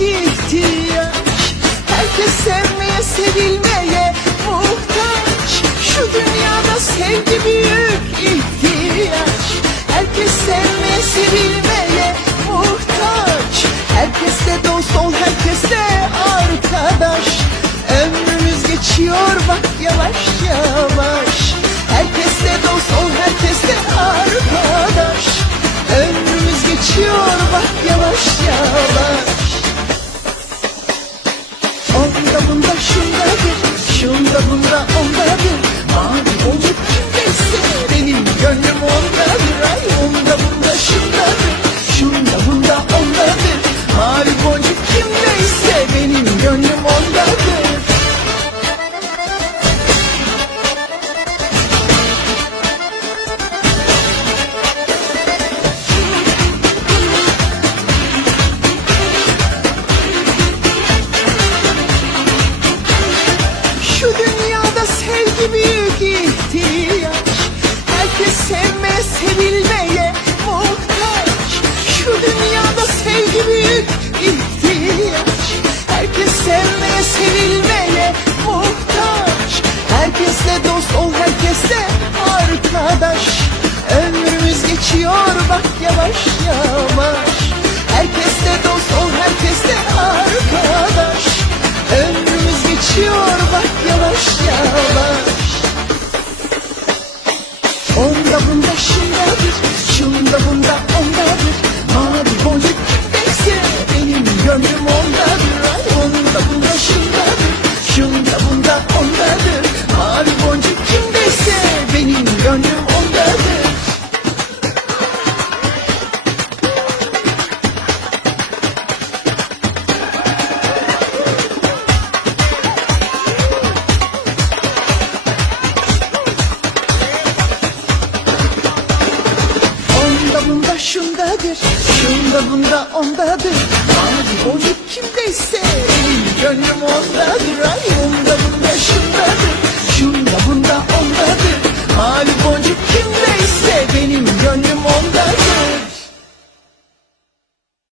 ihtiyaç. Herkes sevmeye sevilmeye gibi büyük ihtiyaç. Herkes sevme sevilmeye muhtaç. Şu dünyada sevgi büyük ihtiyaç. Herkes sevme sevilmeye muhtaç. Herkesle dost ol herkesle arkadaş. Ömrümüz geçiyor bak yavaş. Sağımda ondadır